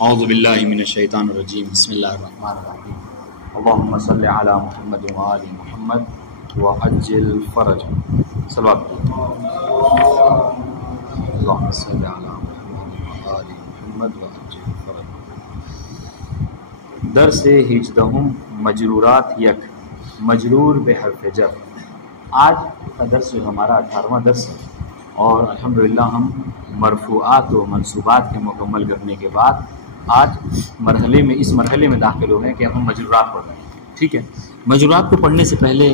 اعوذ باللہ من الشیطان الرجیم بسم اللہ الرحمن الرحیم اللہم صلی علی محمد و آل محمد وعجل فرج صلوات اللہم صلی علی محمد و آل محمد وعجل فرج۔ درس 18 مجرورات یک مجرور بحرف جر۔ آج کا درس جو ہمارا 18واں درس ہے اور الحمدللہ ہم مرفوعات و منصوبات کے مکمل کرنے کے بعد آج اس مرحلے میں داخل ہو گئے کہ اب ہم مجرورات پڑھ رہے ہیں۔ ٹھیک ہے، مجرورات کو پڑھنے سے پہلے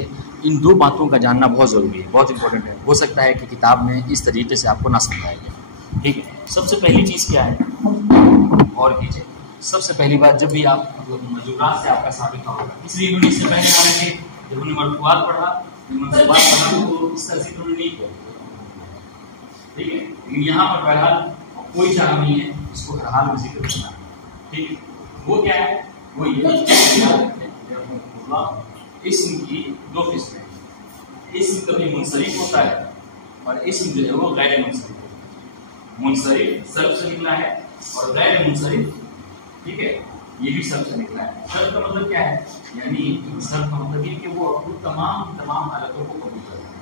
ان دو باتوں کا جاننا بہت ضروری ہے، بہت امپورٹنٹ ہے۔ ہو سکتا ہے کہ کتاب میں اس طریقے سے آپ کو نہ سمجھایا گیا۔ ٹھیک ہے، سب سے پہلی چیز کیا ہے، اور کیجیے، سب سے پہلی بات جب بھی آپ مجرورات سے آپ کا ثابت ہوگا، اس لیے انہوں نے اس سے پہلے حالانکہ جب انہوں نے مرفوعات پڑھا منصوبات پڑھا تو اس طرح سے انہوں نے نہیں کیا۔ ٹھیک ہے، لیکن یہاں پر بہرحال کوئی چارہ نہیں ہے اس کو ہر حال میں ذکر کرنا۔ ٹھیک ہے، وہ کیا ہے، وہ یہ اسم کی دو قسمیں ہیں۔ اسم کبھی منصرف ہوتا ہے اور اسم جو ہے وہ غیر منصرف ہوتا ہے۔ منصرف صرف سے نکلا ہے اور غیر منصرف، ٹھیک ہے، یہ بھی صرف سے نکلا ہے۔ صرف کا مطلب کیا ہے، یعنی صرف کا مطلب یہ کہ وہ تمام حالتوں کو قبول کرتا ہے۔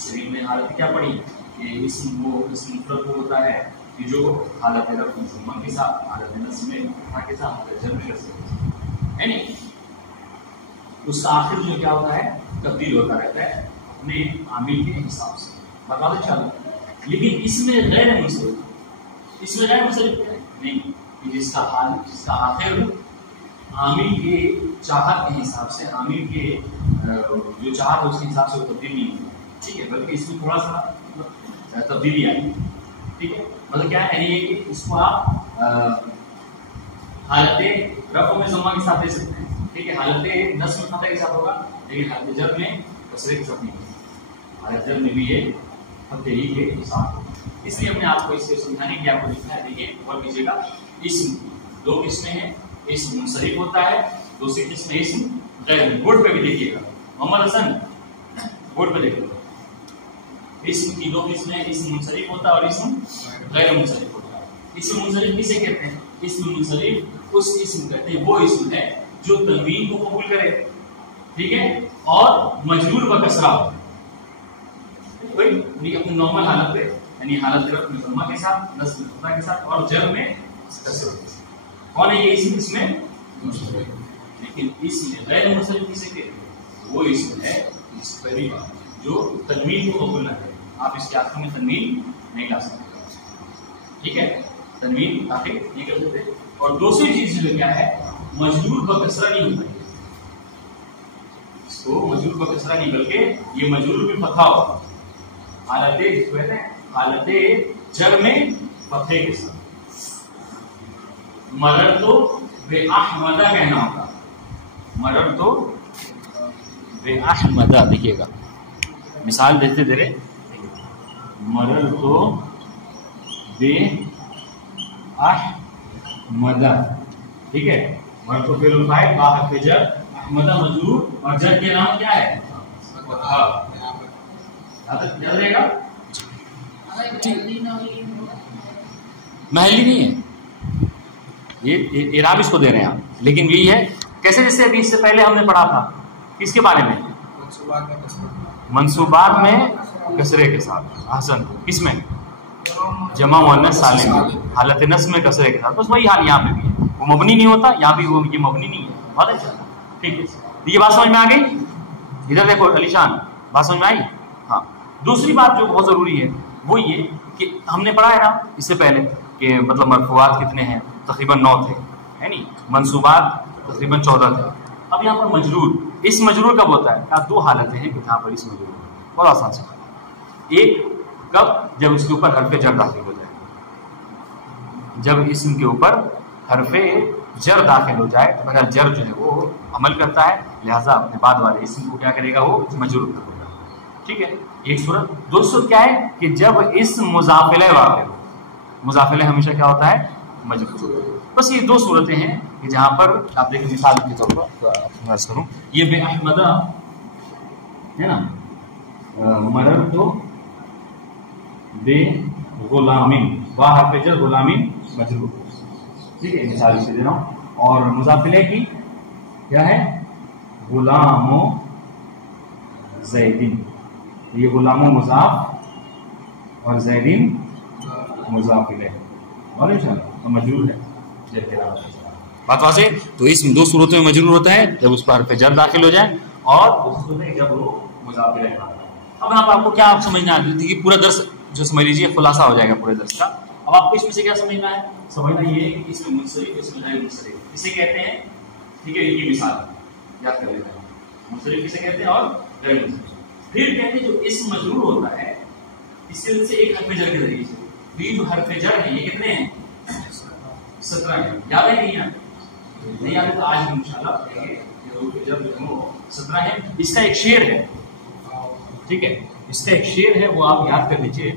شریف نے حالت کیا پڑھی کہ اسم مفرد وہ ہوتا ہے کہ جو حالت رفع ضمہ کے ساتھ، حالت نصب میں فتحہ کے ساتھ، حالت جر میں کسر کے ساتھ، یعنی اس کا آخر جو کیا ہوتا ہے تبدیل ہوتا رہتا ہے اپنے عامل کے حساب سے۔ بتا دیں چلو، لیکن اس میں غیر منصرف نہیں، جس کا آخر عامل کے چاہت کے حساب سے، عامل کے جو چاہت اس کے حساب سے وہ تبدیل نہیں ہوتا۔ ٹھیک ہے، بلکہ اس میں تھوڑا سا تبدیلی آئی۔ ٹھیک ہے، مطلب کیا ہے، یعنی کہ اس کو آپ حالت رفع میں ضمہ کے ساتھ دے سکتے ہیں۔ ٹھیک ہے، حالت نصب میں فتح کے ساتھ ہوگا، لیکن حالت جر میں کسرے کے ساتھ نہیں ہوگا۔ حالت جر میں بھی یہ فتح ہی کے ساتھ ہوگا۔ اس لیے ہم نے آپ کو اس سے سمجھانے کی آپ کو لکھنا ہے۔ دیکھیے غور کیجیے گا، اسم دو قسمیں ہیں، اسم منصرف ہوتا ہے، دوسری قسم اسم غیر۔ بورڈ پہ بھی دیکھیے گا، محمد حسن بورڈ پہ دیکھیے گا، اسم کی دو قسمیں، اسم منصرف ہوتا ہے اور اسم غیر منصرف ہوتا ہے۔ اسم منصرف کسے کہتے ہیں؟ اسم منصرف اس اسم کہتے ہیں، وہ اسم ہے جو تنوین کو قبول کرے، ٹھیک ہے، اور مجرور بکسرہ ہو، اپنی نارمل حالت پہ، یعنی حالت رفع میں ضمہ کے ساتھ، نصب میں فتحہ کے ساتھ اور جر میں کسرہ کے ساتھ۔ کون ہے یہ اسم؟ اس میں منصرف۔ لیکن اسم غیر منصرف کسے کہتے ہیں؟ وہ اسم ہے اس پہلی بات جو تنوین کو قبول نہ کرے، آپ اس کے آخر میں تنوین نہیں لا سکتے۔ ٹھیک ہے، تنوین داخل نہیں کر سکتے۔ اور دوسری چیز جو کیا ہے، مجرور بکسرہ نہیں ہوتا ہے، اس کو مجرور بکسرہ نہیں بلکہ یہ مجرور بھی فتحہ ہوگا، حالت جس کو کہتے ہیں حالت جر میں فتحے کے ساتھ۔ مرر تو بے احمدہ کہنا ہوگا، مرر تو بے احمدہ، دیکھیے گا مثال دیتے دے رہے، مرر تو بے احمدہ، ٹھیک ہے، مرر تو فعل فاعل با حرف جر، احمدہ مجرور اور جر کے نام کیا ہے؟ یاد رہے گا، محلی نہیں ہے، یہ اعراب اس کو دے رہے ہیں آپ، لیکن یہی ہے کیسے، جیسے ابھی اس سے پہلے ہم نے پڑھا تھا کس کے بارے میں، منصوبات میں کسرے کے ساتھ، احسن، کس میں؟ جمع مؤنث سالم، حالت نصب میں کسرے کے ساتھ، بس وہی حال یہاں پہ بھی ہے، وہ مبنی نہیں ہوتا، یہاں بھی وہ یہ مبنی نہیں ہے۔ بات اچھا، ٹھیک ہے، یہ بات سمجھ میں آ گئی؟ ادھر دیکھو علی شان، بات سمجھ میں آئی؟ ہاں، دوسری بات جو بہت ضروری ہے وہ یہ کہ ہم نے پڑھا ہے نا اس سے پہلے کہ مطلب مرفوعات کتنے ہیں، تقریباً 9 تھے، یعنی منصوبات تقریباً 14 تھے۔ اب یہاں پر مجرور، اس مجرور کب ہوتا ہے؟ دو حالتیں ہیں کہ جہاں پر اس مجرور بہت آسان سے، ایک کب، جب اس کے اوپر حرف جر داخل ہو جائے، جب اسم کے اوپر حرف جر داخل ہو جائے تو بہرحال جر جو ہے وہ عمل کرتا ہے، لہٰذا اپنے بعد والے اسم کو کیا کرے گا، وہ مجرور کر دے گا۔ ٹھیک ہے، ایک صورت۔ دوسری صورت کیا ہے کہ جب اسم مضافلہ واقع ہو، مضافلہ ہمیشہ کیا ہوتا ہے، مجرور۔ بس یہ دو صورتیں ہیں کہ جہاں پر آپ دیکھیں، مثال کے طور پر فرض کروں یہ بے احمدہ ہے نا، مرر تو بے غلامین، با حرف جر غلامین مجرور، ٹھیک ہے مثال اسے دے رہا ہوں. اور مضاف الیہ کی کیا ہے غلام و زیدین. یہ غلام و مضاف اور زیدین مضاف الیہ اور انشاءاللہ مجرور ہے. بات واضح. تو اس دو صورتوں میں مجرور ہوتا ہے جب اس پر حرف جر داخل ہو جائے اور جب وہ مضاف الیہ. اب آپ کو کیا سمجھنا ہے کہ پورا درس جو سمجھ لیجیے خلاصہ ہو جائے گا پورے درس کا. اب آپ کو اس میں سے کیا سمجھنا ہے؟ سمجھنا یہ ہے کہ اس میں منصرف اس میں غیر منصرف اسے کہتے ہیں. ٹھیک ہے یہ مثال یاد کر لینا ہے. منصرف کسے کہتے ہیں اور غیر منصرف. پھر کہتے ہیں جو اسم مجرور ہوتا ہے اس سے ایک حرف جر کے ذریعے سے. یہ جو حرف جر ہے یہ کتنے ہیں 17 ہیں. یاد ہے نہیں یاد نہیں یاد تو آج ہم انشاءاللہ دیکھیں گے یہ حروف جر جو ہے 17 ہیں. اس کا ایک شعر ہے. ٹھیک ہے اس کا ایک شعر ہے وہ آپ یاد کر لیجئے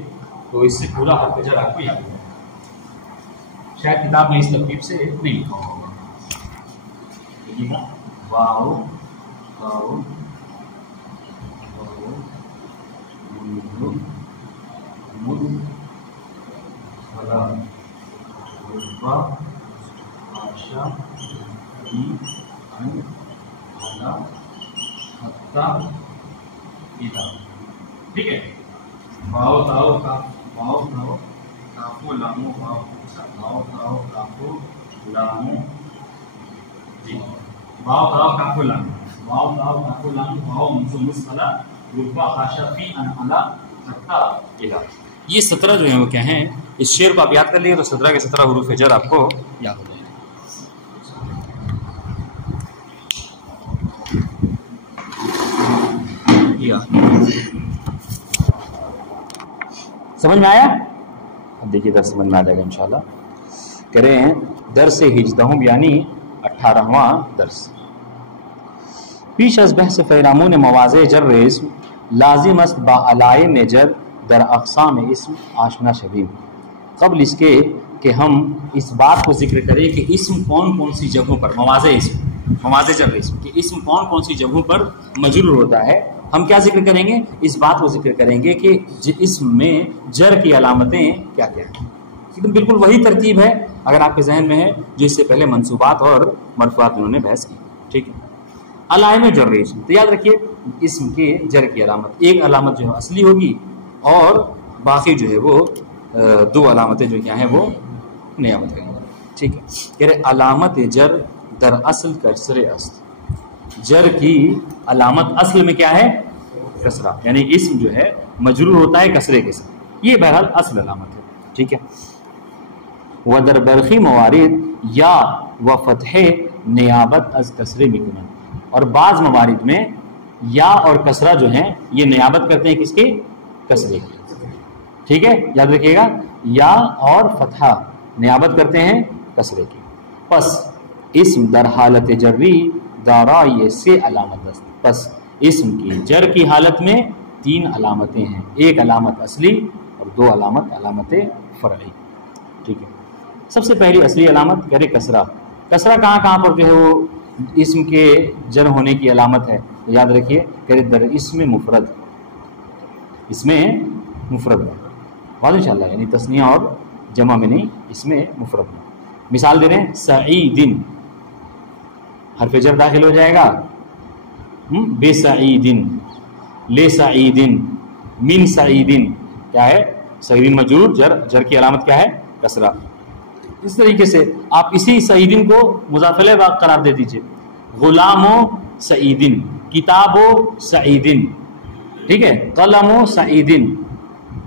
تو اس سے پورا حرف جر آپ کو یاد ہوگا. شاید کتاب میں اس ترتیب سے نہیں لکھا ہوگا. دیکھیے گا واو واو ٹھیک ہے واو تاؤ واو تاؤ کافو لامو واو واو تاؤ کافو لامو جی واو تاؤ کافو لامو واو تاؤ کافو لامو واو منصوب مسفلا رتبہ خاشہ فی ان علا حتی الا. یہ 17 جو ہیں وہ کیا ہیں اس شعر کو آپ یاد کر لیے تو 17 کے 17 حروف جر آپ کو یاد ہو جائیں گے. سمجھ میں آیا؟ اب دیکھیے درس سمجھ میں آ جائے گا انشاءاللہ. کریں درس ہجدہم یعنی 18واں درس. پیش از بحث فیرامون مواضع جر اسم لازم است با علائم جر در اقسام اسم آشنا شویم. قبل اس کے کہ ہم اس بات کو ذکر کریں کہ اسم کون کون سی جگہوں پر مواضع اسم مواضع جر اسم کہ اسم کون کون سی جگہوں پر مجرور ہوتا ہے. ہم کیا ذکر کریں گے؟ اس بات کو ذکر کریں گے کہ اسم میں جر کی علامتیں کیا کیا ہیں. بالکل وہی ترتیب ہے اگر آپ کے ذہن میں ہے جو اس سے پہلے منصوبات اور مرفوعات انہوں نے بحث کی. ٹھیک ہے علائم جر اسم تو یاد رکھیے اسم کے جر کی علامت ایک علامت جو ہے اصلی ہوگی اور باقی جو ہے وہ دو علامتیں جو کیا ہیں وہ نیامت ہیں. ٹھیک ہے کہہ رہے علامت جر در اصل کسر است. جر کی علامت اصل میں کیا ہے؟ کسرہ. یعنی اسم جو ہے مجرور ہوتا ہے کسرے کے ساتھ. یہ بہرحال اصل علامت ہے. ٹھیک ہے و در برخی موارد یا و فتح نیابت از کسرے مکنن. اور بعض موارد میں یا اور کسرہ جو ہیں یہ نیابت کرتے ہیں کس کے؟ کسرے کی. ٹھیک ہے یاد رکھیے گا یا اور فتحہ نیابت کرتے ہیں کسرے کی. پس اسم در حالت جری دارای سے علامت است. پس اسم کی جر کی حالت میں 3 علامتیں ہیں. ایک علامت اصلی اور 2 علامت فرعی. ٹھیک ہے سب سے پہلی اصلی علامت کرے کسرہ. کسرہ کہاں پر جو ہے وہ اسم کے جر ہونے کی علامت ہے. یاد رکھیے کرے در اسم مفرد. اس میں مفرد ہے واضح انشاءاللہ یعنی تثنیہ اور جمع میں نہیں اس میں مفرد ہے. مثال دے رہے ہیں سعیدن حرف جر داخل ہو جائے گا بے سعیدن لے سعیدن من سعیدن کیا ہے سعیدن مجرور جر کی علامت کیا ہے کسرہ. اس طریقے سے آپ اسی سعیدن کو مضاف الیہ قرار دے دیجئے. غلام و سعیدن کتاب و سعیدن. ٹھیک ہے قلم و سعیدن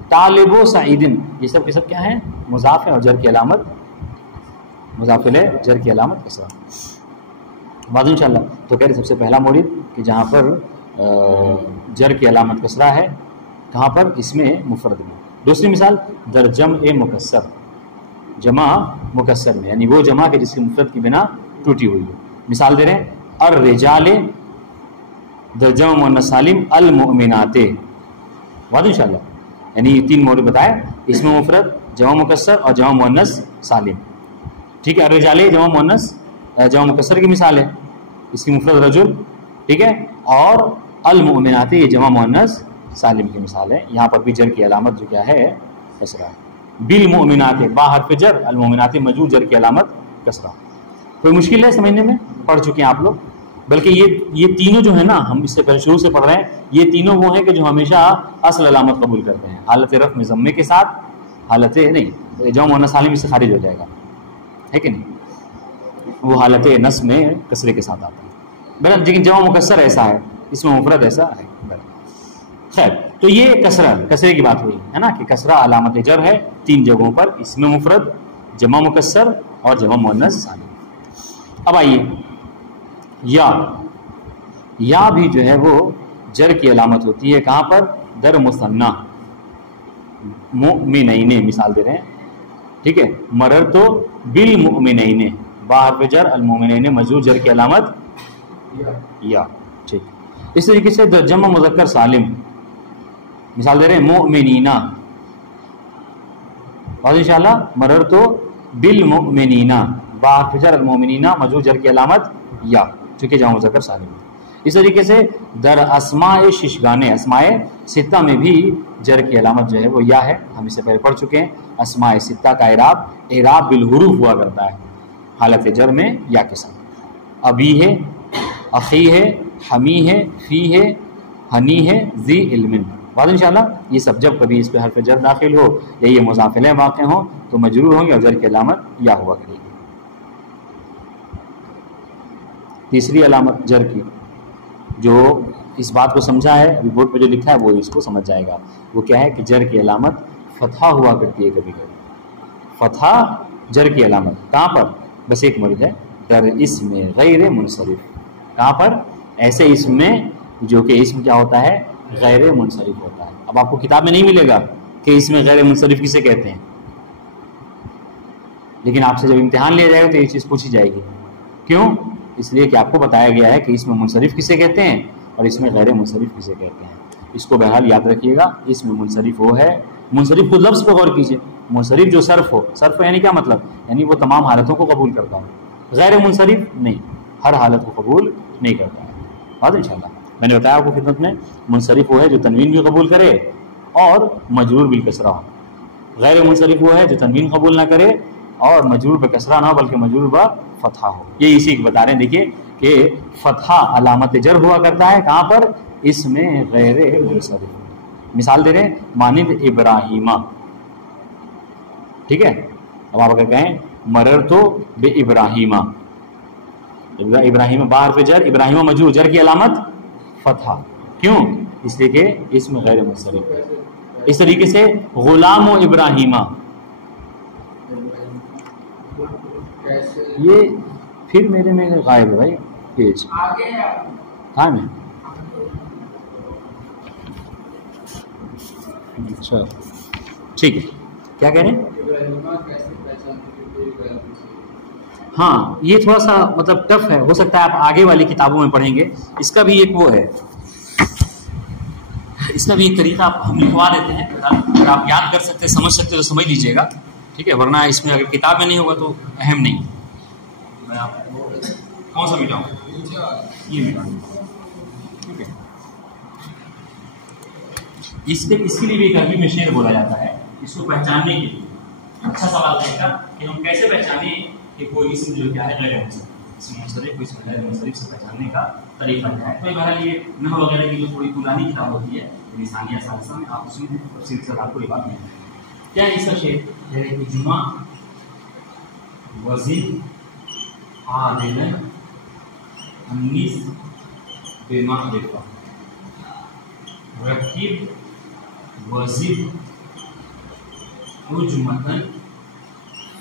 طالب و سعیدن یہ سب کے سب کیا ہیں مضاف ہیں اور جر کی علامت مضاف الیہ جر کی علامت کسرہ. واضح انشاءاللہ. تو کہہ رہے سب سے پہلا مورد کہ جہاں پر جر کی علامت کسرہ ہے کہاں پر اس میں مفرد میں. دوسری مثال در جمع مکسر جمع مکسر میں یعنی وہ جمع کہ جس کی مفرد کی بنا ٹوٹی ہوئی ہو. مثال دے رہے ہیں الرجال در جمع مؤنث سالم المؤمنات. واضح انشاءاللہ یعنی یہ 3 مورد بتائے اس میں مفرد جمع مکسر اور جمع مؤنث سالم. ٹھیک ہے الرجال جمع مؤنث جمع مکسر کی مثال ہے اس کی مفرد رجل. ٹھیک ہے اور المؤمنات یہ جمع مؤنث سالم کی مثال ہے. یہاں پر بھی جر کی علامت جو کیا ہے کسرہ ہے. بالمؤمنات با حرف جر المؤمنات مجرور جر کی علامت कसरा। कोई मुश्किल है समझने में? पढ़ चुके हैं आप लोग। बल्कि ये तीनों जो है ना, हम इससे पहले शुरू से पढ़ रहे हैं, ये तीनों वो हैं कि जो हमेशा असल अलामत कबूल करते हैं। हालत रफ़ में ज़म्मे के साथ, हालत नहीं जमा मुअन्नस सालिम इससे खारिज हो जाएगा, है कि नहीं, वो हालत नस्ब में कसरे के साथ आता है। बहरहाल लेकिन जमा मुकस्सर ऐसा है, इसमें मुफरद ऐसा है। खैर, तो ये कसरे की बात हुई है ना, कि कसरा अलामत जर है 3 जगहों पर, इसमें मुफरद, जमा मुकस्सर और जमा मुअन्नस सालिम। अब आइए, या भी जो है वो जर की अलामत होती है। कहाँ पर? दर मुसन्ना मुमिनैने, मिसाल दे रहे हैं, ठीक है। मरर तो बिल मुमिनैने, बाहर पे जर, अल मुमिनैने मजरूर, जर की अलामत या, ठीक। इस तरीके से जमा मुज़क्कर सालिम, मिसाल दे रहे हैं मुमिनीना, और इंशाअल्लाह मरर तो बिल मुमिनीना, बाहर पे जर, अल मुमिनीना मजरूर, जर की अलामत या, चूंकि जमा मुज़क्कर सालिम। इस तरीके से दर अस्माए शिशगाने, अस्माए सित्ता में भी जर की अलामत जो है वो या है। हम इससे पहले पढ़ चुके हैं। अस्माए सित्ता का इराब बिलहुरूफ हुआ करता है हालत जर में या के साथ। अबी है, अखी है, हमी है, फी है, हनी है, ज़ी इल्मिन। बाद इंशाअल्लाह ये सब जब कभी इस पे हर्फ जर दाखिल हो या ये मुज़ाफ़िले वाक़े हों तो मजरूर होंगे और जर की अलामत या हुआ करेगी। तीसरी अलामत जर की, जो इस बात को समझा है, अभी बोर्ड पे जो लिखा है वो इसको समझ जाएगा। वो क्या है कि जर की अलामत फतहा हुआ करती है कभी कभी। फतहा जर की अलामत कहाँ पर? बस एक मर्द है, दर इसमें गैर मुनसरिफ। कहाँ पर? ऐसे इसम में जो कि इसम क्या होता है? गैर मुनसरिफ होता है। अब आपको किताब में नहीं मिलेगा कि इसमें गैर मुनसरिफ किसे कहते हैं, लेकिन आपसे जब इम्तिहान लिया जाएगा तो ये चीज़ पूछी जाएगी। क्यों? इसलिए कि आपको बताया गया है कि इसमें मुनसरिफ किसे कहते हैं और इसमें गैर मुनसरिफ किसे कहते हैं। इसको बहरहाल याद रखिएगा। इसमें मुनसरिफ वो है, मुनसरिफ खुद लफ्ज़ पर गौर कीजिए। मुनसरिफ जो सर्फ हो, सर्फ यानी क्या मतलब? यानी वो तमाम हालतों को कबूल करता है। गैर मुनसरिफ नहीं, हर हालत को कबूल नहीं करता है। बात इंशाअल्लाह मैंने बताया आपको खिदमत में। मुनसरिफ वो है जो तनवीन भी कबूल करे और मजरूर बिल कसरा हो। गैर मुनसरिफ वो है जो तनवीन कबूल ना करे और मजरूर पे कसरा ना हो, बल्कि मजरूर ब फतहा हो। ये इसी को बता रहे हैं। देखिए कि फतहा अलामत जर हुआ करता है कहाँ पर? इसमें गैर मुनसरिफ। मिसाल दे रहे हैं, मानिद इब्राहिमा, ठीक है। अब आप अगर कहें मरर तो बे इब्राहिमा, इब्राहिम बाहर पे जर, इब्राहिमा मजरूर, जर की अलामत फतहा। क्यों? इसलिए कि इसमें गैर मुनसरिफ है। इस तरीके से गुलाम व इब्राहिमा, ये फिर मेरे में गायब है भाई, पेज हाँ में। अच्छा ठीक है, क्या कह रहे हैं? हाँ, ये थोड़ा सा मतलब टफ है, हो सकता है आप आगे वाली किताबों में पढ़ेंगे। इसका भी एक वो है, इसका भी एक तरीका हम लिखवा देते हैं। अगर आप याद कर सकते, समझ सकते तो समझ लीजिएगा, ठीक है। वरना इसमें अगर किताब में नहीं होगा तो अहम नहीं। मैं आपको कौन सा मिटाऊँ? ये मिटाऊँ, ठीक है। इसके लिए भी एक अरबी में शेर बोला जाता है, इसको पहचानने के लिए। अच्छा सवाल रहेगा कि हम कैसे पहचाने कि कोई इसम जो क्या है गैर मुनसरिफ, इसमें गैर मुनसरिफ से पहचानने का तरीका क्या है। तो बहरहाल ये नहव वगैरह की जो थोड़ी पुरानी किताब होती है, निशानिया सालिसा में, आप उसमें तफसील से आपको ये बात नहीं क्या है। इसका शेर है कि जुमा वज़ीद आदिलन अन्नीस बेमारिफा, रकीब वज़ीद उजमतन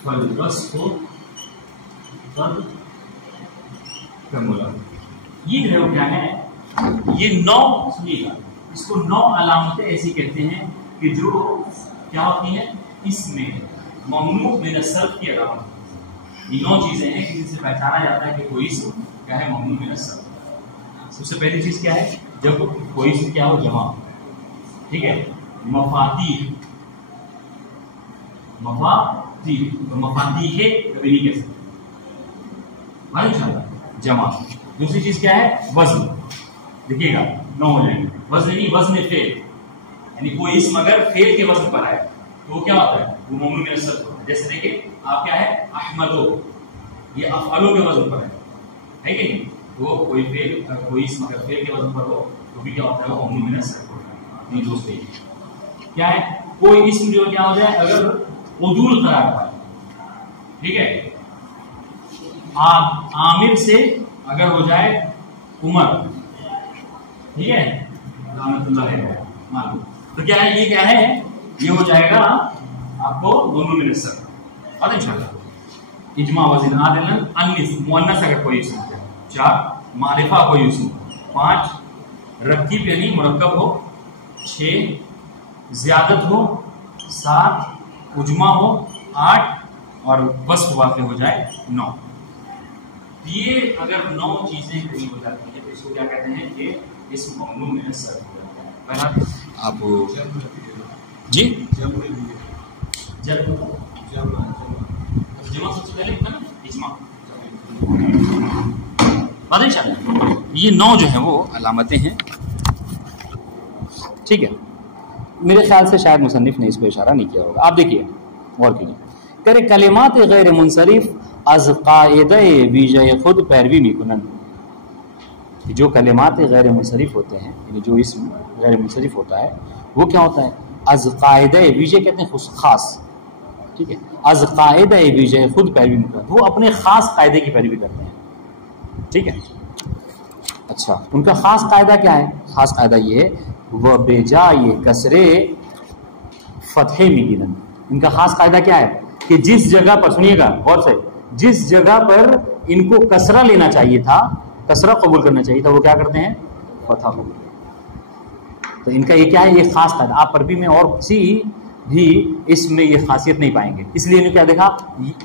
फलरस्को कद कमुला। ये जो है क्या है? ये 9, सुनिएगा, इसको 9 अलामतें ऐसी कहते हैं कि जो क्या होती है? इसमें ममनू मिन सर्फ की अलामत। ये 9 चीजें हैं कि जिनसे पहचाना जाता है कि कोई इसम क्या है? ममनू मिन सर्फ। सबसे पहली चीज क्या है? जब कोई इसम क्या हो? जमा, ठीक है। मफातीह, मफातीह, तो मफातीह है कभी नहीं कह सकते, जमा। दूसरी चीज क्या है? वज़न। देखिएगा 9 हो जाएंगे। वज़न नहीं, वज़न फेल, यानी कोई इसम अगर फेल के वज़न पर आए तो वो क्या होता है? वो ममनू मिन सर्फ होता है। जैसे देखिए आप क्या है? अहमदो, ये अफअलु के वजन पर है कि नहीं? वो कोई फेल कोई इसम अगर फेल के वजन पर हो तो भी क्या होता है, वो मबनी मिन सर्फ होता है। ये दोस्त क्या है, कोई इसम जो क्या हो जाए अगर उदूल करार पाए, ठीक है, आमिर से अगर हो जाए उमर, ठीक है, तो क्या है, ये क्या है, ये हो जाएगा आपको दोनों में सर्फ और इंशाल्लाह इजमा वज़न आदिलन अन्निस मुअन्नस अगर कोई इसम हो, 4 मारिफा कोई इसम, 5 रकीब यानी मुरक्कब हो, 6 ज़ियादत हो, 7 उजमा हो, 8 और वस्फ वाक़े हो जाए 9। ये अगर 9 चीजें पूरी हो जाती है तो इसको क्या कहते हैं, ये इस ममनू में सर्फ हो जाता है। पहला आप जी जमा सबसे पहले है ना इजमा, ये 9 जो है वो अलामतें हैं, ठीक है। मेरे ख्याल से शायद मुसन्निफ ने इस पर इशारा नहीं किया होगा। आप देखिए और कीजिए, करे कलिमात गैर मुनसरिफ अज कायदे विजय खुद पैरवी मिकुनन। जो कलिमात गैर मुनसरिफ होते हैं, यानी जो इसम गैर मुनसरिफ होता है वो क्या होता है, अज कायदे विजय कहते हैं खास, ठीक है, अज कायदे विजय खुद पैरवी मिकुनन, वो अपने खास कायदे की पैरवी करते हैं, ठीक है। अच्छा, उनका खास कायदा क्या है, खास कायदा ये है वह बेजा ये कसरे फतहे मिगिनन। इनका खास कायदा क्या है कि जिस जगह पर, सुनिएगा गौर से, जिस जगह पर इनको कसरा लेना चाहिए था, कसरा कबूल करना चाहिए था, वो क्या करते हैं, फतह कबूल। तो इनका ये क्या है, ये खास कायदा। आप अरबी में और किसी भी इसमें ये खासियत नहीं पाएंगे। इसलिए इन्हें क्या देखा,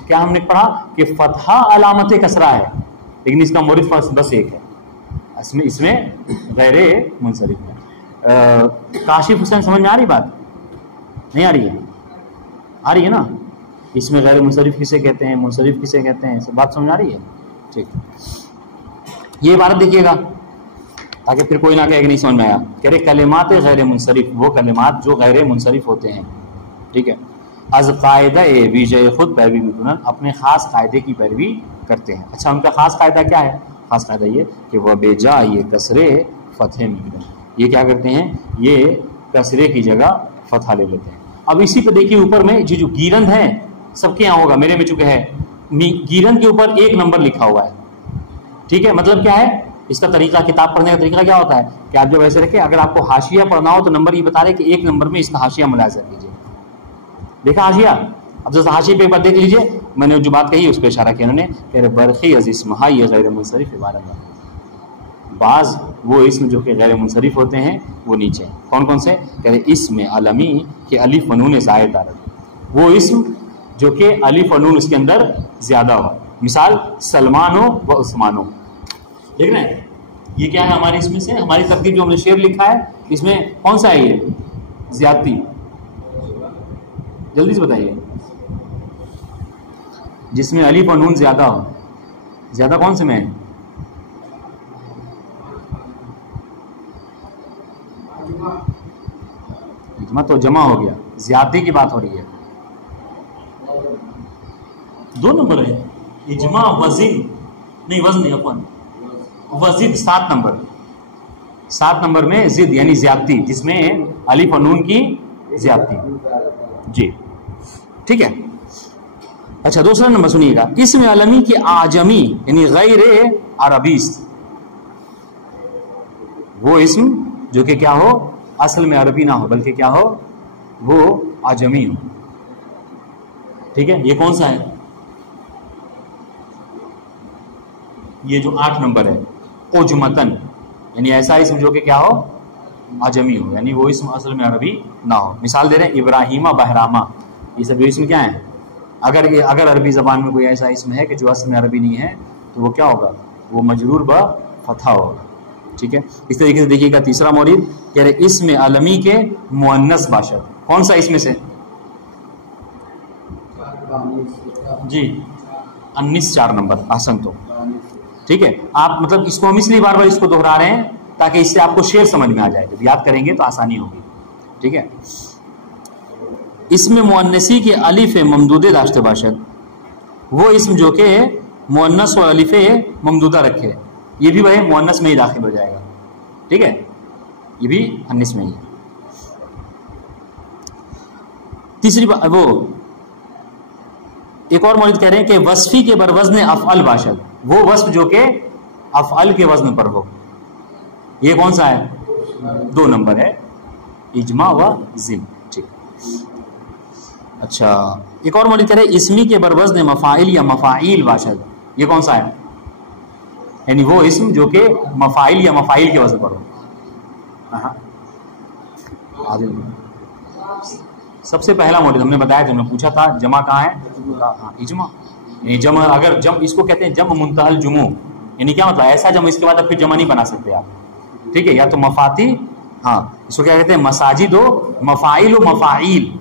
क्या हमने पढ़ा कि फतहा अलामत कसरा है, लेकिन इसका मोरिद बस एक है, इसमें गैरे मुनसरिफ है। काशिफ हुसैन समझ में आ रही बात, नहीं आ रही है? आ रही है ना? इसमें गैर मुनसरिफ किसे कहते हैं, मुनसरिफ किसे कहते हैं, सब बात समझ आ रही है? ठीक, ये इबारत देखिएगा ताकि फिर कोई ना कहे कि नहीं समझ में आया। कह रहे कलिमात गैर मुनसरिफ, वो कलिमात जो गैर मुनसरिफ होते हैं, ठीक है, अज कायदा विजय खुद पैरवी मिकुनन, अपने खास कायदे की पैरवी करते हैं। अच्छा, उनका खास कायदा क्या है, खास कायदा ये कि वह बेजा ये कसरे फतह मिकुनन, ये क्या करते हैं, ये कसरे की जगह फतह ले लेते हैं। अब इसी पे देखिए ऊपर में जो गिरंद है, सबके यहाँ होगा, मेरे में चुके है, गिरंद के ऊपर 1 नंबर लिखा हुआ है, ठीक है। मतलब क्या है इसका तरीका, किताब पढ़ने का तरीका क्या होता है कि आप जब ऐसे रखें, अगर आपको हाशिया पढ़ना हो तो नंबर ये बता रहे कि 1 नंबर में इसका हाशिया मुलाहिजा कीजिए। देखा हाशिया, अब जैसे हाशिया पे एक बार देख लीजिए, मैंने जो बात कही उस पर इशारा किया उन्होंने, कह रहे बरखी अजीज महा ये गैर मुनसरिफ इबारत, बाज वो इसम जो कि गैर मुनसरिफ होते हैं वो नीचे हैं। कौन कौन से, कह रहे इसम अलमी के अलिफ व नून ज़ायद आ रहा, वो इसम जो कि अलिफ व नून उसके अंदर ज्यादा हो, मिसाल सलमानो व उस्मानो, देख रहे हैं, ये क्या है हमारे इसमें से, हमारी तरकीब जो हमने शेर लिखा है इसमें कौन सा है, ये ज्यादती, जल्दी से बताइए, जिसमें अलिफ व नून ज्यादा हो, ज्यादा कौन से में है, इजमा तो जमा हो गया, ज्यादती की बात हो रही है, 2 नंबर है, इजमा वजिन नहीं, वजन नहीं, अपन वजिद 7 नंबर, 7 नंबर में जिद यानी ज्यादती, जिसमें अलिफ और नून की ज्यादती, जी ठीक है। अच्छा, दूसरा नंबर सुनिएगा, इसमें अलमी की आजमी यानी गैर अरबी, वो इसम जो कि क्या हो, असल में अरबी ना हो बल्कि क्या हो, वो आजमी हो, ठीक है। ये कौन सा है, ये जो 8 नंबर है, उजमतन यानी ऐसा इसम जो कि क्या हो, आजमी हो, यानी वो इसम असल में अरबी ना हो। मिसाल दे रहे हैं, इब्राहिमा बहरामा, ये सब इसम क्या है, अगर अरबी ज़बान में कोई ऐसा इसम है कि जो असल में अरबी नहीं है तो वो क्या होगा, वो मजरूर ब फतहा होगा, ठीक है। इस तरीके से देखिएगा तीसरा मौरिद, कह रहे इसमें अलमी के मुअन्नस बाशद, कौन सा इसमें से जी, 19 4 नंबर, आसन तो ठीक है। आप मतलब इसको हम इसलिए बार बार इसको दोहरा रहे हैं ताकि इससे आपको शेर समझ में आ जाए, जब याद करेंगे तो आसानी होगी, ठीक है। इसमें मुअन्नसी के अलिफ ममदूदे दाश्ते बाशद, वो इसम जो के मुअन्नस और अलिफे ममदूदा रखे, ये भी वह मुअन्नस में ही दाखिल हो जाएगा, ठीक है, ये भी हन्निस में ही है। तीसरी बात वो एक और मौलिद कह रहे हैं कि वस्फी के बरवज़्न अफ़अल बाशद, वो वस्फ जो कि अफ़अल के वज़न पर हो, ये कौन सा है? 2 नंबर है, इजमा व जिम, ठीक। अच्छा, एक और मौलिद कह रहे हैं इसमी के बरवज़्न मफ़ाइल या मफ़ाइल बाशद, ये कौन सा है? यानी वो इसम जो कि मफ़ाइल या मफ़ाइल के वज़न पर हो। सबसे पहला मौलिद हमने बताया, जब हमने पूछा था जमा कहाँ है, हाँ इजमा, यानी जमा, अगर जम इसको कहते हैं जम मुंतहल जुमू, यानी क्या मतलब ऐसा जम इसके बाद अब फिर जमा नहीं बना सकते आप, ठीक है, या तो मफाती, हाँ इसको क्या कहते हैं मसाजिद हो, मफाइल हो, मफाइल,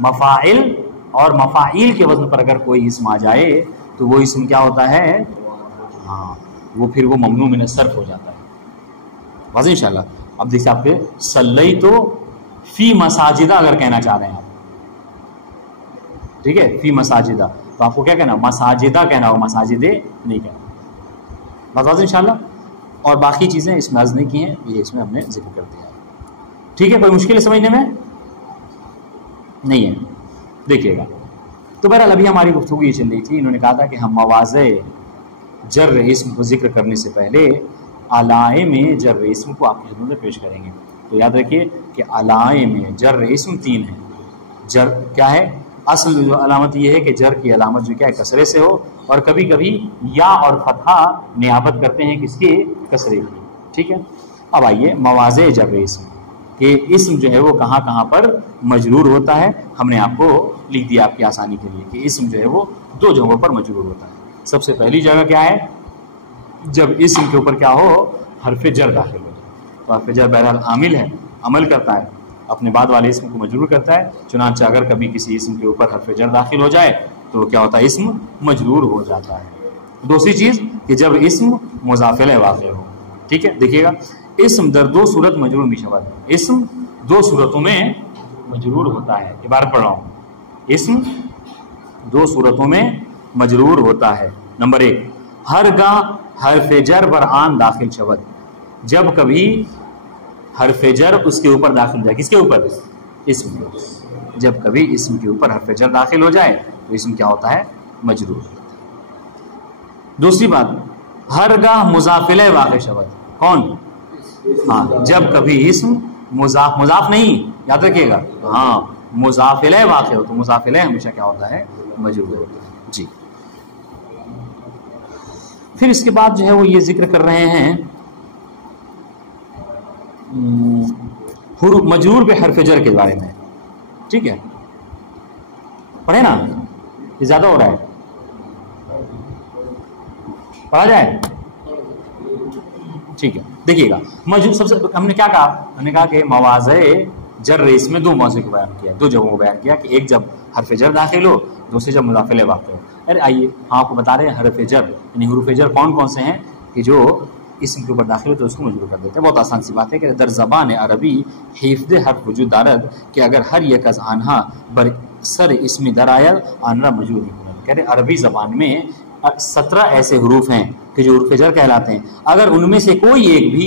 मफाइल और मफाइल के वजन पर अगर कोई इसम आ जाए तो वो इसम क्या होता है, हाँ वो फिर वो ममनू मिन सर्फ हो जाता है। बस इंशाल्लाह अब देखिए आपके सल्लई तो फी मसाजिदा अगर कहना चाह रहे हैं आप, ठीक है, फी मसाजिदा, तो आपको क्या कहना, मसाजिदा कहना हो, मसाजिदे नहीं कहना। बस इंशाल्लाह, और बाकी चीज़ें इसमें अर्ज नहीं की हैं, ये इसमें हमने जिक्र कर दिया है, ठीक है। कोई मुश्किल है समझने में? नहीं है, देखिएगा। तो बहरहाल अभी हमारी गुफ्तगू ये चल रही थी, इन्होंने कहा था कि हम मवाज़े जर इस्म को जिक्र करने से पहले अलाए में जर इस्म को आपकी खिदमत में पेश करेंगे। तो याद रखिए कि अलाए में जर इस्म 3 है। जर क्या है? असल जो अलामत ये है कि जर की अलामत जो क्या है कसरे से हो, और कभी कभी या और फतहा नियाबत करते हैं किसके? कसरे की, ठीक है। अब आइए मवाज़े जर इस्म कि इस्म जो है वो कहाँ कहाँ पर मजरूर होता है, हमने आपको लिख दिया आपकी आसानी के लिए कि इस्म जो है वो 2 जगहों पर मजरूर होता है। सबसे पहली जगह क्या है? जब इस्म के ऊपर क्या हो, हरफ जर दाखिल हो। तो हरफ जर बहरहाल आमिल है, अमल करता है, अपने बाद वाले इस्म को मजरूर करता है। चुनांचे अगर कभी किसी इस्म के ऊपर हरफ जर दाखिल हो जाए तो क्या होता है? इस्म मजरूर हो जाता है। दूसरी चीज़ कि जब इस्म मुज़ाफ़िल वाक़िअ हो, ठीक है। देखिएगा इस्म दर 2 सूरत मजरूर मिशवद, इस्म 2 सूरतों में मजरूर होता है। इबारत पढ़ रहा हूँ, इस्म 2 सूरतों में मजरूर होता है। नंबर 1, हरगाह हरफ जर बर आन दाखिल शवद, जब कभी हरफ जर उसके ऊपर दाखिल हो जाए। किसके ऊपर? इस्म। जब कभी इस्म के ऊपर हरफ जर दाखिल हो जाए तो इस्म क्या होता है? मजरूर। दूसरी बात, हरगाह मुज़ाफ़िल वाक़िअ शवद, कौन? हाँ, जब कभी इस्म मुज़ाफ़, मुज़ाफ़ नहीं, याद रखिएगा, हाँ मुज़ाफ़िल वाक़िअ हो तो मुज़ाफ़िल हमेशा क्या होता है? मजरूर होता है जी। फिर इसके बाद जो है वो ये जिक्र कर रहे हैं मजरूर पे हरफ जर के बारे में, ठीक है। पढ़े ना, ये ज्यादा हो रहा है, पढ़ा जाए, ठीक है। देखिएगा मजरूर, सबसे हमने क्या कहा, हमने कहा कि मवाज़े जर रेस में 2 मौज़े को बयान किया, 2 जगहों को बयान किया कि एक जब हरफ जर दाखिल हो, दूसरे जब मुज़ाफ़िल वाक़िअ हो। अरे आइए हाँ आपको बता रहे हैं हरफ जर यानी हुरूफ जर कौन कौन से हैं कि जो इसम के ऊपर दाखिल हो तो उसको मजरूर कर देते हैं। बहुत आसान सी बात है कि दर ज़बान अरबी हिफ्ज़ हर्फ वजूद दारद कि अगर हर एक अज़ आन्हा बर सर इसमें दरायल आनरा मजरूर नहीं। कह रहे अरबी ज़बान में 17 ऐसे हरूफ हैं कि जो हुरूफ जर कहलाते हैं, अगर उनमें से कोई एक भी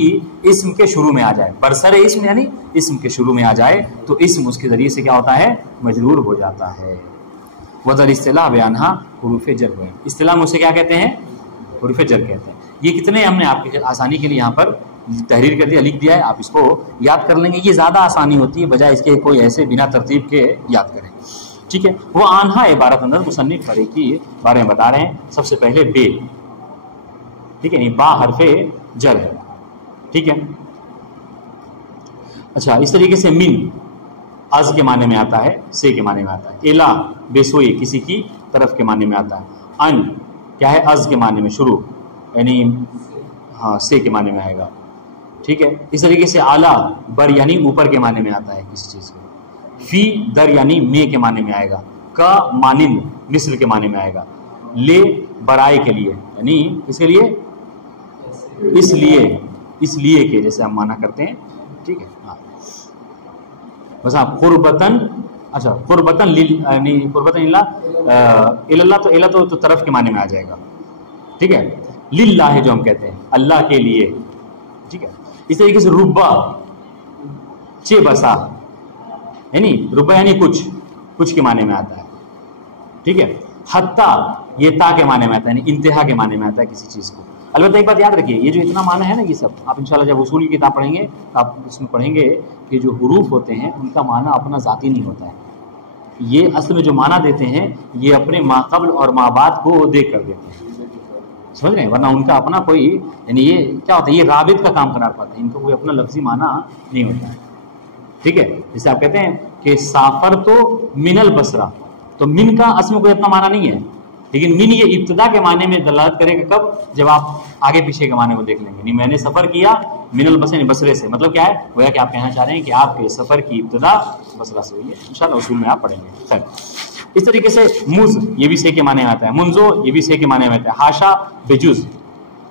इस्म के शुरू में आ जाए, बरसर इस्म यानी इस्म के शुरू में आ जाए तो इस्म उसके ज़रिए से क्या होता है? मजरूर हो जाता है। वदर इस्तिलाह बयानहा हुरूफ जर है, इस्तिलाह में उसे क्या कहते हैं? हुरूफ जर कहते हैं। ये कितने हमने आपकी आसानी के लिए यहाँ पर तहरीर कर दिया, लिख दिया है, आप इसको याद कर लेंगे, ये ज़्यादा आसानी होती है बजाय इसके कोई ऐसे बिना तरतीब के याद करें, ठीक है। वो आन्हा इबारत अंदर मुसन्निफ फरीक के बारे में बता रहे हैं। सबसे पहले बे, ठीक है, बा हरफे जर है, ठीक है। अच्छा, इस तरीके से मिन अज के माने में आता है, से के माने में आता है। इला बेसोई किसी की तरफ के माने में आता है। अन क्या है? अज के माने में, शुरू, यानी हाँ से के माने में आएगा, ठीक है। इस तरीके से आला बर यानी ऊपर के माने में आता है किसी चीज़ को। फी दर यानी में के माने में आएगा। का मानिंद मिस्र के माने में आएगा। ले बराए के लिए, यानी इसके लिए, इसलिए के जैसे हम माना करते हैं, ठीक है। हाँ बस आप कुर्बतन, अच्छा कुर्बतन यानी कुर्बतन इल्ला तो तरफ के माने में आ जाएगा, ٹھیک ہے. للہ جو ہم کہتے ہیں اللہ کے لیے, ٹھیک ہے. اس طریقے سے ربا چے بسا, یعنی ربا یعنی کچھ کے معنی میں آتا ہے, ٹھیک ہے. حتیٰ یہ تا کے معنی میں آتا ہے, یعنی انتہا کے معنی میں آتا ہے کسی چیز کو. البتہ ایک بات یاد رکھیے, یہ جو اتنا معنی ہے نا, یہ سب آپ انشاءاللہ جب اصول کی کتاب پڑھیں گے آپ اس میں پڑھیں گے کہ جو حروف ہوتے ہیں ان کا معنی اپنا ذاتی نہیں ہوتا ہے. یہ اصل میں جو معنی دیتے ہیں یہ اپنے ما قبل اور ما بعد کو دیکھ کر دیتے ہیں, سمجھ رہے ہیں, ورنہ ان کا اپنا کوئی, یعنی یہ کیا ہوتا ہے, یہ رابط کا کام قرار پاتے ہیں, ان کا کوئی اپنا لفظی معنی نہیں ہوتا ہے, ٹھیک ہے. جیسے آپ کہتے ہیں کہ سافر تو من البصرہ, تو من کا اصل میں کوئی اپنا معنی نہیں ہے, لیکن من یہ ابتدا کے معنی میں دلالت کرے گا کب, جب آپ آگے پیچھے کے معنی کو دیکھ لیں گے. یعنی میں نے سفر کیا من البصرہ, بصرے سے, مطلب کیا ہے, گویا کہ آپ کہنا چاہ رہے ہیں کہ آپ کے سفر کی ابتدا بصرہ سے ہوئی ہے. انشاءاللہ اصول میں آپ پڑھیں گے. خیر, اس طریقے سے مز یہ بھی سے کے معنی میں آتا ہے, منزو یہ بھی سے کے معنی میں آتا ہے, ہاشا بجز,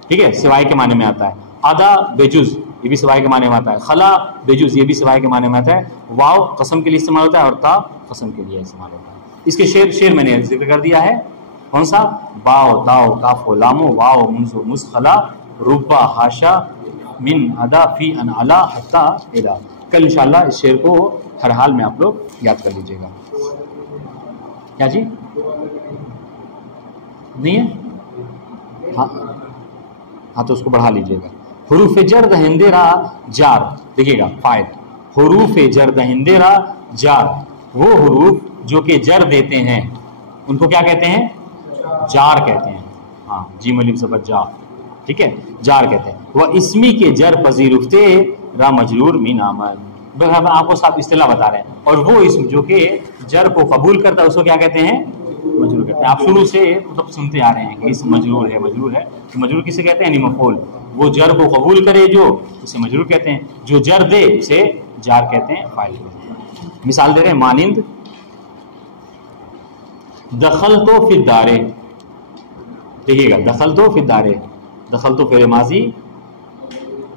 ٹھیک ہے, سوائے کے معنی میں آتا ہے, ادا بجز یہ بھی سوائے کے معنی میں آتا ہے, خلا بجز یہ بھی سوائے کے معنی میں آتا ہے, واو قسم کے لیے استعمال ہوتا ہے اور تا قسم کے لیے استعمال ہوتا ہے. اس کے شعر میں نے ذکر کر دیا ہے, کون سا, باؤ داؤ کاف و لامو واو منزو مسخلا ربا ہاشا من ادا فی ان علا حتی ادا. کل انشاءاللہ اس شعر کو ہر حال میں آپ لوگ یاد کر لیجیے گا. کیا جی نہیں ہے, ہاں تو اس کو بڑھا لیجیے گا. حروف جر دہندرا جار, دیکھیے گا فائد, حروف جر دہندرا جار, وہ حروف جو کہ جر دیتے ہیں ان کو کیا کہتے ہیں, جار کہتے ہیں. ہاں جیم الف زبر جا, ٹھیک ہے, جار کہتے ہیں. وہ اسمی کے جر پذیرفتے را مجرور من عمل, آپ کو صاحب اصطلاح بتا رہے ہیں. اور وہ اسم جو کہ جر کو قبول کرتا ہے اس کو کیا کہتے ہیں, مجرور کہتے ہیں. آپ شروع سے مطلب سنتے آ رہے ہیں کہ اسم مجرور ہے, مجرور ہے, تو مجرور کسے کہتے ہیں, یعنی مفعول. وہ جر کو قبول کرے جو, اسے مجرور کہتے ہیں. جو جر دے اسے جار کہتے ہیں, فاعل کہتے ہیں. مثال دے رہے ہیں, مانند دخل تو فی الدارے, دیکھیے گا دخل تو فی الدارے, دخل تو فعل ماضی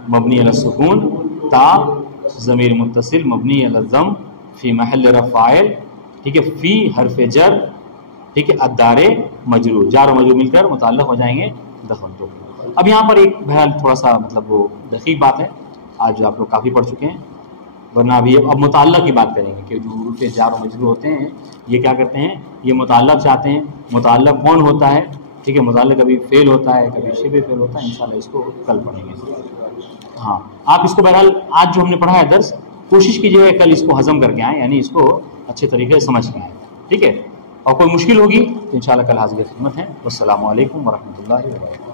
مبنی علی السکون, تا ضمیر متصل مبنی علی الضم فی محل رفع فاعل, ٹھیک ہے, فی حرف جر, ٹھیک ہے, الدارے مجرور, جار و مجرور مل کر متعلق ہو جائیں گے دخل تو. اب یہاں پر ایک بہرحال تھوڑا سا مطلب وہ دقیق بات ہے, آج آپ لوگ کافی پڑھ چکے ہیں, ورنہ ابھی اب متعلق کی بات کریں گے کہ جو حروف جار و مجرور ہوتے ہیں یہ کیا کرتے ہیں, یہ متعلق چاہتے ہیں. متعلق کون ہوتا ہے, ٹھیک ہے, متعلق کبھی فعل ہوتا ہے, کبھی شبہ فعل ہوتا ہے. انشاءاللہ اس کو کل پڑھیں گے. ہاں آپ اس کو بہرحال آج جو ہم نے پڑھا ہے درس, کوشش کیجیے گا کل اس کو ہضم کر کے آئیں, یعنی اس کو اچھے طریقے سے سمجھ کے آئیں, ٹھیک ہے. اور کوئی مشکل ہوگی تو انشاءاللہ کل حاضر خدمت ہیں. والسلام علیکم ورحمۃ اللہ وبرکاتہ.